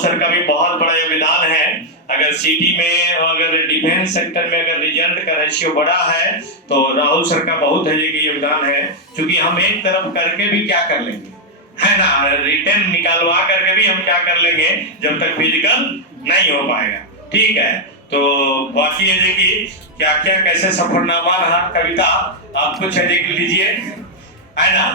Rahul sir का भी बहुत बड़ा योगदान है। अगर सिटी में अगर डिफेंस सेक्टर में अगर रिजल्ट का रेशियो बड़ा है तो राहुल सर का बहुत योगदान है, क्योंकि हम एक तरफ करके भी क्या कर लेंगे, है ना, रिटर्न निकालवा करके भी हम क्या कर लेंगे जब तक फिजिकल नहीं हो पाएगा। ठीक है, तो बाकी ये देखिए क्या क्या कैसे सफरनामा रहा कविता, आप कुछ लिख लीजिए, है ना।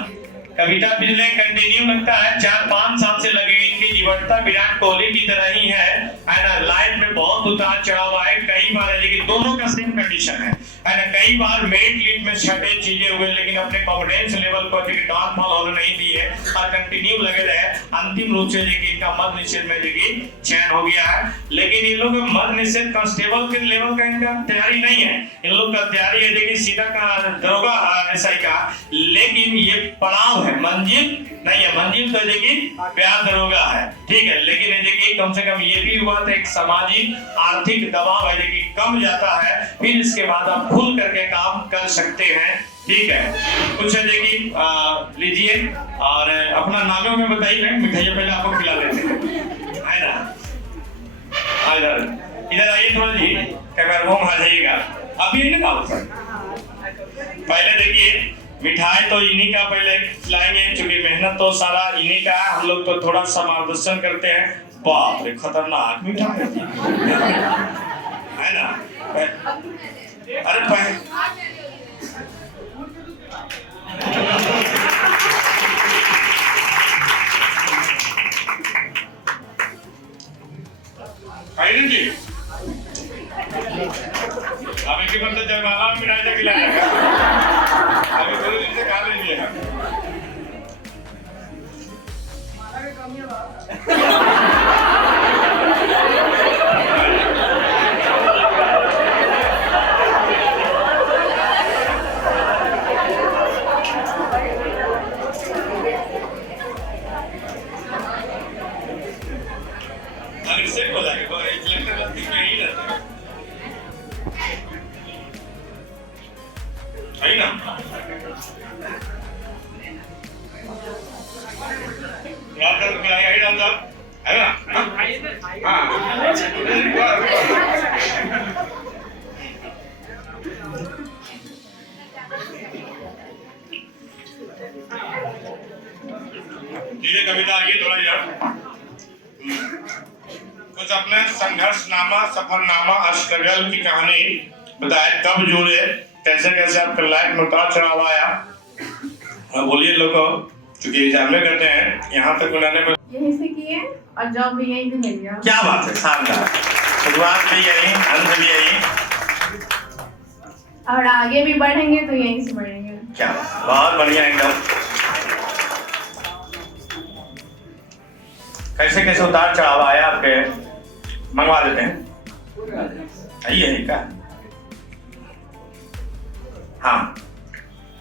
कविता पिछले कंटिन्यू लगता है 4-5 साल से लगी इनकी जीवनता विराट कोहली की तरह ही है ना। लाइफ में बहुत उतार चढ़ाव आए, कई बार है लेकिन दोनों का सेम कंडीशन है ना। कई बार मेरिट लिस्ट में छठे चीजें हुए लेकिन अपने कॉन्फिडेंस लेवल को डाउनफॉल होने नहीं दिए और कंटिन्यू लगे रहे। अंतिम रूप से देखिए इनका मद निषेध में देखिए चयन हो गया है, लेकिन इन लोग मद निषेध कांस्टेबल के लेवल का इनका तैयारी नहीं है। इन लोग का तैयारी है देखिए सीधा का दरोगा एसआई का, लेकिन ये पड़ाव है, मंजिल नहीं है। मंजिल तो देखिए प्यार दरोगा है, ठीक है, लेकिन देखिए कम से कम ये भी हुआ था एक सामाजिक आर्थिक दबाव है देखिए कम जाता है, फिर इसके बाद आप खुल करके काम कर सकते हैं। ठीक है, कुछ देखिए लीजिए और अपना नामों में बताइए, मिठाई पहले आपको खिला देते हैं, है ना। इधर आइए थोड़ा जी, कैमरा घूम आ जाइएगा। अभी नहीं कहा पहले देखिए मिठाई तो इन्हीं का पहले खिलाएंगे, क्योंकि मेहनत तो सारा इन्हीं का है, हम लोग तो थोड़ा सा मार्गदर्शन करते हैं। बाप रे खतरनाक मिठाई है ना। अरे आइए जी, अब एक बंदा जयमाला में मिठाई खिलाएगा, अभी थोड़ी देर से खा लीजिएगा। अगर सेट हो जाएगा तो एक लेटर लगती में ही रहता है ना। याद कर के आया इधर तक, है ना। हां धीरे कविता आगे थोड़ा यार, कुछ अपने संघर्षनामा सफरनामा स्ट्रगल की कहानी बताए, कब जुड़े, कैसे कैसे आपके लाइफ में उतार चढ़ाव आया, और बोलिए लोगों, क्योंकि एग्जाम में करते हैं यहाँ तक बुलाने में यहीं से किए और जॉब भी यहीं पे मिल गया। क्या बात है, शानदार, शुरुआत भी यही, अंत भी यही, और आगे भी बढ़ेंगे तो यहीं से बढ़ेंगे। क्या बहुत बढ़िया एकदम। कैसे कैसे उतार चढ़ाव आया आपके, मंगवा देते हैं, यही का। हाँ,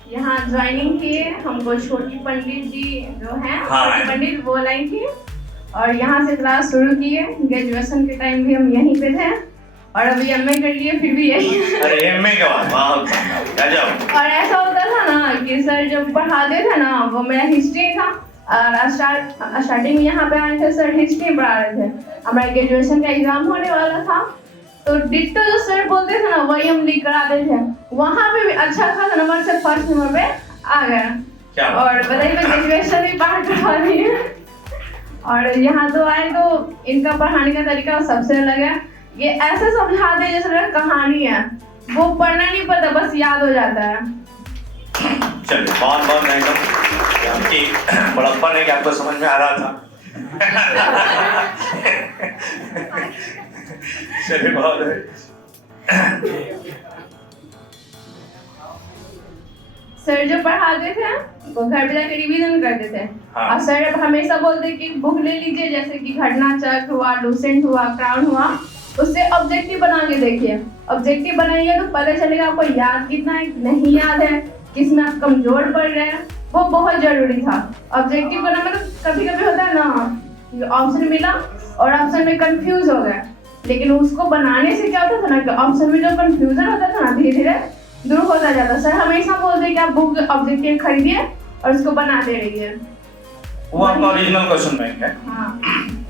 यहाँ ज्वाइनिंग किए, हमको छोटी पंडित जी जो हैं, हाँ, पंडित वो लाई थी, और यहाँ से क्लास शुरू किए। ग्रेजुएशन के टाइम भी हम यहीं पे थे, और अभी एमए कर लिए फिर भी यही। अरे एमए के बाद बहुत गजब। और ऐसा होता था ना कि सर जब पढ़ाते थे ना, वो मेरा हिस्ट्री था, और स्टार्टिंग में यहाँ पे आए थे सर हिस्ट्री पढ़ा रहे थे, हमारा ग्रेजुएशन का एग्जाम होने वाला था, तो डिट्टो जो सर बोलते थे ना वही हम लिख कर आते थे। वहाँ पे भी अच्छा खासा नंबर से फर्स्ट नंबर पे आ गया, और बताइए ग्रेजुएशन भी पार करवा दी है। और यहाँ तो आए तो इनका पढ़ाने का तरीका सबसे अलग है, ये ऐसे समझाते जैसे कहानी है, वो पढ़ना नहीं पड़ता बस याद हो जाता है। चलिए बहुत बहुत एकदम बड़प्पन है कि आपको समझ में आ रहा था। चलिए बहुत है। सर जो पढ़ाते थे वो घर पे जाकर रिवीजन करते थे, हाँ। और सर हमेशा बोलते कि बुक ले लीजिए, जैसे कि घटना चक्र हुआ, लूसेंट हुआ, क्राउन हुआ, उससे ऑब्जेक्टिव बना के देखिए। ऑब्जेक्टिव बनाइए तो पता चलेगा आपको याद कितना है, नहीं याद है, किसमें आप कमजोर पड़ रहे हैं, वो बहुत जरूरी था। ऑब्जेक्टिव बनाना तो कभी कभी होता है ना, ऑप्शन मिला और ऑप्शन में कंफ्यूज हो गया, लेकिन उसको बनाने से क्या होता था ना कि ऑप्शन में जो कंफ्यूजन होता था ना धीरे धीरे दूर होता जाता। सर हमेशा बोलते कि आप बुक ऑब्जेक्टिव खरीदिए और उसको बनाते रहिए। वो आपका ओरिजिनल क्वेश्चन बैंक है। हाँ।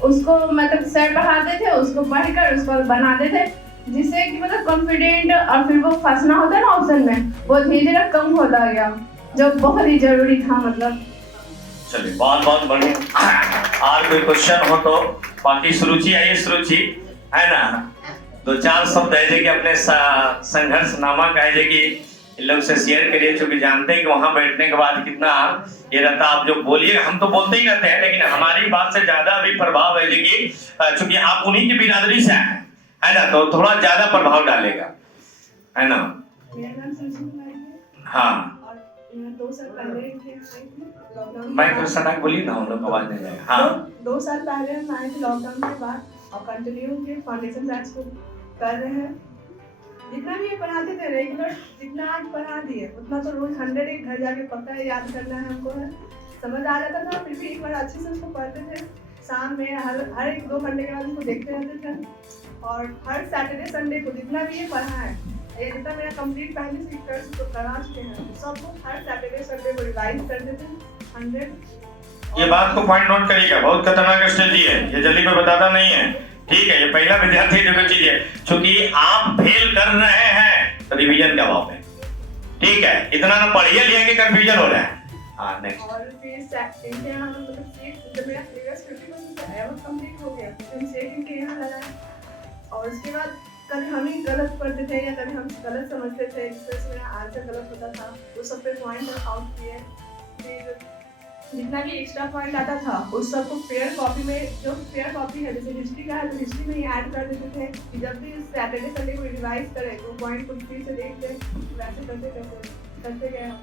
उसको मतलब सर पढ़ाते थे, उसको पढ़कर उसको बनाते थे, जिससे कि मतलब कॉन्फिडेंट और फिर वो फंसना होता है ना ऑप्शन में, वो धीरे धीरे कम होता गया, जो बहुत ही जरूरी था मतलब। चलिए बहुत बहुत बढ़िया। और कोई क्वेश्चन हो तो बाकी सुरुचि आइए, सुरुचि है ना, दो चार शब्द है कि अपने संघर्ष नामक है कि इन लोग से शेयर करिए, क्योंकि जानते हैं कि वहां बैठने के बाद कितना ये रहता। आप जो बोलिए, हम तो बोलते ही रहते हैं, लेकिन हमारी बात से ज्यादा अभी प्रभाव है कि चूंकि आप उन्हीं की बिरादरी से हैं, है ना, तो थोड़ा ज्यादा प्रभाव डालेगा, है ना। हाँ माइक्रो सनाक बोलिए ना, हम लोग आवाज नहीं जाएगा। हाँ 2 साल पहले हम आए थे लॉकडाउन के बाद और कंटिन्यू के फाउंडेशन बैच को कर रहे हैं। जितना भी ये पढ़ाते थे रेगुलर, जितना आज पढ़ा दिए उतना तो रोज 100 एक घर जाके पक्का याद करना है हमको है। समझ आ जाता था, फिर भी एक बार अच्छे से उसको पढ़ते थे। शाम में हर 1-2 घंटे के बाद उनको देखते रहते थे और हर सैटरडे संडे को जितना भी ये पढ़ा है, ये जितना मेरा कंप्लीट पहले से कोर्स तो करा चुके हैं, सबको हर सैटरडे संडे को रिवाइज कर देते हैं 100। ये बात को पॉइंट नोट करिएगा, बहुत खतरनाक स्ट्रेटजी है, ये जल्दी कोई बताता नहीं है, ठीक है। ये पहला विद्यार्थी जो चीज है, क्योंकि आप फेल कर रहे हैं तो रिवीजन का बात है, ठीक है। इतना ना पढ़िए लिए कि कंफ्यूजन हो रहा है। हाँ नेक्स्ट। और फिर सेकंड यहाँ मतलब जब मेरा प्रीवियस 50% एवं कंप्लीट हो गया, फिर सेकंड के यहाँ लगा और उसके बाद कभी हम ही गलत पढ़ते थे या कभी हम गलत समझते थे, जिससे मेरा आंसर गलत होता था, वो सब पे पॉइंट काउंट किए। फिर जितना भी एक्स्ट्रा पॉइंट आता था उस सबको फेयर कॉपी में, जो फेयर कॉपी है जैसे हिस्ट्री का है तो हिस्ट्री में ही ऐड कर देते थे कि जब भी सैटरडे संडे को रिवाइज करें तो पॉइंट को फिर से देख लें, वैसे करते गए हम।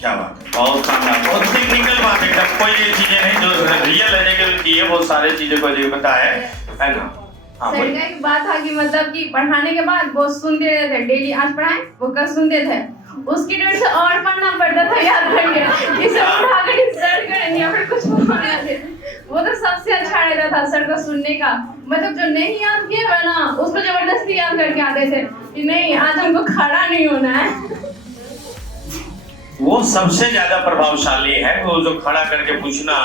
क्या बात है, बहुत शानदार, बहुत टेक्निकल बात है एकदम। कोई ये चीजें नहीं जो रियल एलिजिबल की है, वो सारे चीजें को जो पता है ना। हाँ सर का एक बात था कि मतलब कि पढ़ाने के बाद वो सुनते रहते थे, डेली आज पढ़ाएं वो कल सुनते थे, उसकी डर से और पढ़ना पड़ता था याद करके, इसे उठा कर सर्च करेंगे या फिर कुछ पढ़ना थे। वो तो सबसे अच्छा रहता था सर का सुनने का, मतलब जो नहीं याद किया है ना उसको जबरदस्ती याद करके आते थे कि नहीं आज हमको खड़ा नहीं होना है। वो सबसे ज्यादा प्रभावशाली है, वो जो खड़ा करके पूछना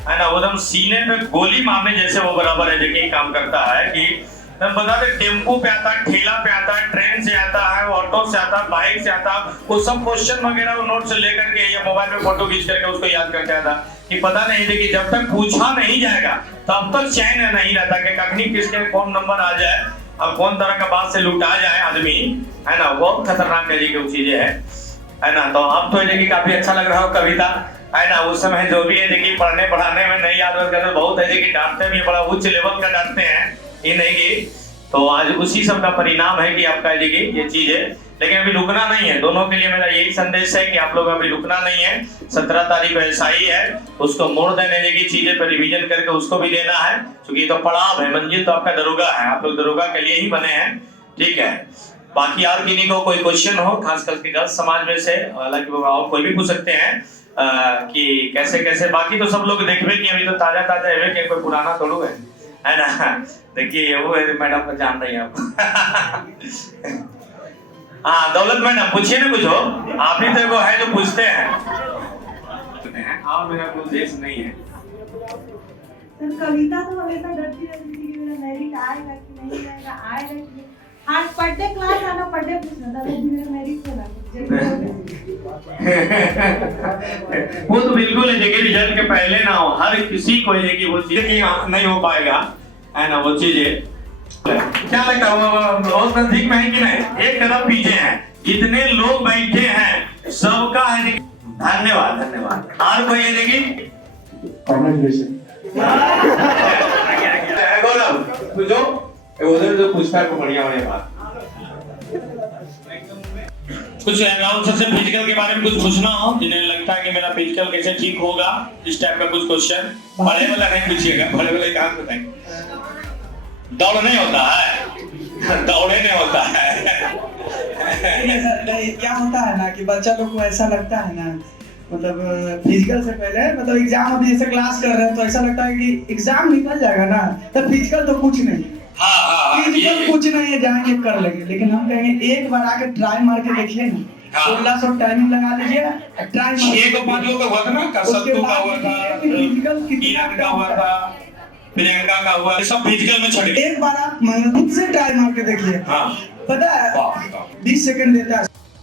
है ना, वो एकदम सीने पे गोली मारने जैसे वो बराबर है, जो काम करता है कि बता दे, टेम्पो पे आता है, ठेला पे आता है, ट्रेन से आता है, ऑटो से आता है, बाइक से आता है, वो सब क्वेश्चन वगैरह वो नोट से लेकर के या मोबाइल में फोटो खींच करके उसको याद करके आता कि पता नहीं है कि जब तक पूछा नहीं जाएगा तब तक चैन नहीं रहता कि कखनी किसके कौन नंबर आ जाए और कौन तरह का बात से लुटा जाए आदमी, है ना। बहुत खतरनाक है जी की चीजें है ना। तो अब तो ये काफी अच्छा लग रहा हो कविता, है ना। उस समय जो भी है देखिए पढ़ने पढ़ाने में नहीं याद करते बहुत है कि डांटते भी बड़ा उच्च लेवल का डांटते हैं, ये नहीं कि तो आज उसी सब का परिणाम है कि आपका देखिए ये चीज है। लेकिन अभी रुकना नहीं है, दोनों के लिए मेरा यही संदेश है कि आप लोग अभी रुकना नहीं है। 17 तारीख को ऐसा ही है, उसको मोड़ देने की चीजें पर रिवीजन करके उसको भी देना है, क्योंकि तो पड़ाव है, मंजिल तो आपका दरोगा है, आप लोग दरोगा के लिए ही बने हैं, ठीक है। बाकी और किन्हीं को कोई क्वेश्चन हो खास करके गर्ल्स समाज में से, हालांकि वो और कोई भी पूछ सकते हैं कि कैसे कैसे। बाकी तो सब लोग देखबे कि अभी तो ताजा ताजा है कि कोई पुराना थोड़ू है ना। देखिए वो मैडम को जान रही है आप। हाँ दौलत मैडम पूछिए ना कुछ हो, आप ही तो है जो पूछते हैं और मेरा कोई उद्देश्य नहीं है। कविता तो हमेशा डरती रहती थी कि मेरा मेरिट आएगा कि नहीं आएगा, आएगा कि नहीं। आज पढ़ने क्लास आना, पढ़ने पूछना था मेरा मेरिट होना। वो तो बिल्कुल है, देखिए रिजल्ट के पहले ना हो, हर किसी को है कि वो चीज नहीं हो पाएगा, है ना। वो चीजें क्या लगता है बहुत नजदीक में है कि नहीं, एक कदम पीछे है, जितने लोग बैठे हैं सबका है। धन्यवाद धन्यवाद। और कोई है देखिए गौरव पूछो, उधर जो पूछता है बढ़िया बढ़िया बात कुछ राहुल सर से फिजिकल के बारे में कुछ पूछना हो, जिन्हें लगता है कि मेरा फिजिकल कैसे ठीक होगा, इस टाइप का कुछ क्वेश्चन। बड़े वाला नहीं पूछिएगा, बड़े वाले कहाँ बताएंगे, दौड़ नहीं होता है, दौड़े नहीं होता है। नहीं क्या होता है ना कि बच्चा लोग को ऐसा लगता है ना, मतलब फिजिकल से पहले मतलब एग्जाम अभी जैसे क्लास कर रहे हैं तो ऐसा लगता है कि एग्जाम निकल जाएगा ना तो फिजिकल तो कुछ नहीं, फिजिकल कुछ नहीं है, जाएंगे कर लेंगे। लेकिन हम कहेंगे एक बार आके ट्राई मार के देखिए ना, 1600 टाइमिंग लगा लीजिए, ट्राई मार के 5 का हुआ था ना, का हुआ था, फिजिकल कितना का हुआ था, प्रियंका का हुआ, ये सब फिजिकल में छट गए। एक बार आप खुद से ट्राई मार के देखिए, हाँ पता है बाप रे बाप। 20 सेकंड देता है।